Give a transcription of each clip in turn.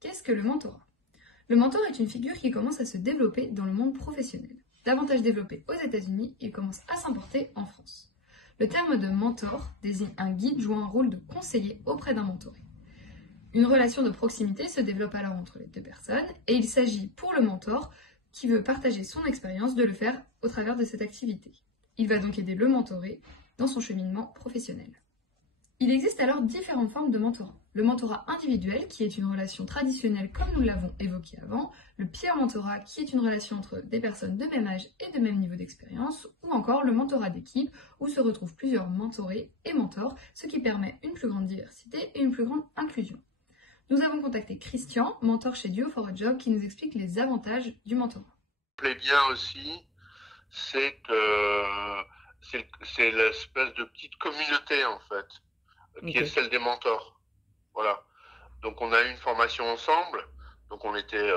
Qu'est-ce que le mentorat? Le mentor est une figure qui commence à se développer dans le monde professionnel. Davantage développé aux États-Unis, il commence à s'importer en France. Le terme de mentor désigne un guide jouant un rôle de conseiller auprès d'un mentoré. Une relation de proximité se développe alors entre les deux personnes et il s'agit pour le mentor qui veut partager son expérience de le faire au travers de cette activité. Il va donc aider le mentoré dans son cheminement professionnel. Il existe alors différentes formes de mentorat. Le mentorat individuel, qui est une relation traditionnelle comme nous l'avons évoqué avant, le peer mentorat, qui est une relation entre des personnes de même âge et de même niveau d'expérience, ou encore le mentorat d'équipe, où se retrouvent plusieurs mentorés et mentors, ce qui permet une plus grande diversité et une plus grande inclusion. Nous avons contacté Christian, mentor chez Duo for a Job, qui nous explique les avantages du mentorat. Ce qui me plaît bien aussi, c'est que c'est l'espèce de petite communauté en fait, qui est celle des mentors. Voilà. Donc on a eu une formation ensemble, donc on était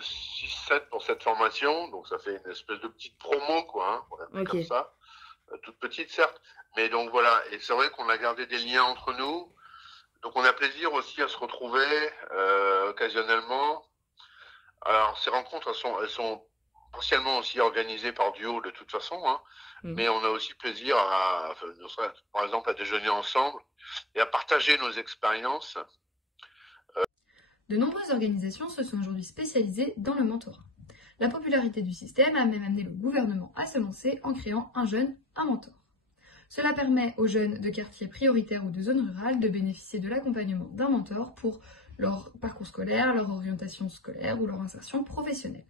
6-7 pour cette formation, donc ça fait une espèce de petite promo quoi, hein, on l'appelle comme ça, toute petite certes, mais donc voilà, et c'est vrai qu'on a gardé des liens entre nous, donc on a plaisir aussi à se retrouver occasionnellement. Alors ces rencontres, elles sont partiellement aussi organisées par Duo de toute façon, hein, mais on a aussi plaisir à, par exemple, à déjeuner ensemble et à partager nos expériences. De nombreuses organisations se sont aujourd'hui spécialisées dans le mentorat. La popularité du système a même amené le gouvernement à se lancer en créant un jeune, un mentor. Cela permet aux jeunes de quartiers prioritaires ou de zones rurales de bénéficier de l'accompagnement d'un mentor pour leur parcours scolaire, leur orientation scolaire ou leur insertion professionnelle.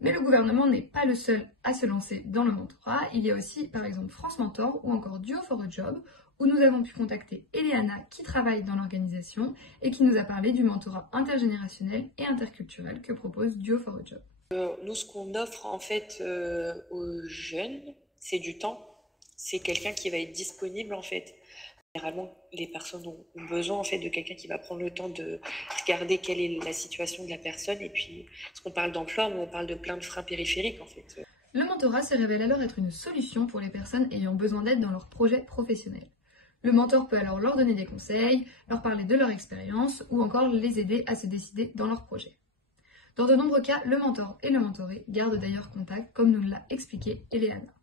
Mais le gouvernement n'est pas le seul à se lancer dans le mentorat. Il y a aussi par exemple France Mentor ou encore Duo for a Job, où nous avons pu contacter Eleana qui travaille dans l'organisation et qui nous a parlé du mentorat intergénérationnel et interculturel que propose Duo for a Job. Nous, ce qu'on offre en fait aux jeunes, c'est du temps. C'est quelqu'un qui va être disponible en fait. Généralement, les personnes ont besoin en fait de quelqu'un qui va prendre le temps de regarder quelle est la situation de la personne. Et puis, parce qu'on parle d'emploi, mais on parle de plein de freins périphériques en fait. Le mentorat se révèle alors être une solution pour les personnes ayant besoin d'aide dans leur projet professionnel. Le mentor peut alors leur donner des conseils, leur parler de leur expérience ou encore les aider à se décider dans leur projet. Dans de nombreux cas, le mentor et le mentoré gardent d'ailleurs contact, comme nous l'a expliqué Eleana.